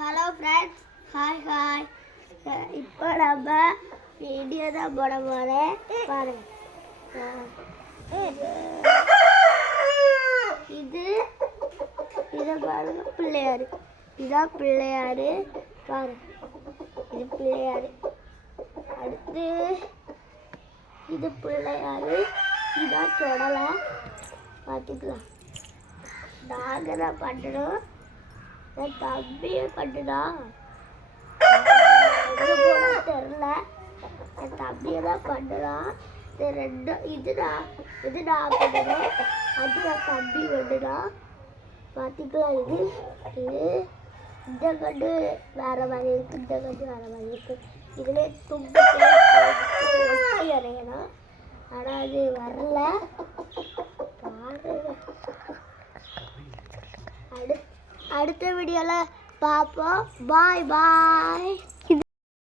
Hello friends, hi. இப்போ நம்ம video தான் போட போகிறேன். பாருங்க, இதை பாருங்க, பிள்ளையாரு. இதான் பிள்ளையாரு. பாருங்க, இது பிள்ளையாரு. அடுத்து இது பிள்ளையாரு. இதான் தொடலை. பார்த்துக்கலாம். நாங்கள் தான் பண்ணணும். என் தம்பியை பண்ணுடா. தெரில, என் தம்பியை தான் பண்ணுறான். இது நான் பண்ணணும். அது என் தம்பி பண்ணுறான். பார்த்துக்கலாம். இது இந்த கண்டு வேறு மாதிரி இருக்குது, இந்த கண்டு வேறு மாதிரி இருக்குது. இதிலே துண்டு ஒட்டி அறையணும். ஆனால் அது வரல. பாருங்க, அடுத்த வீடியோவில் பார்ப்போம். பாய்.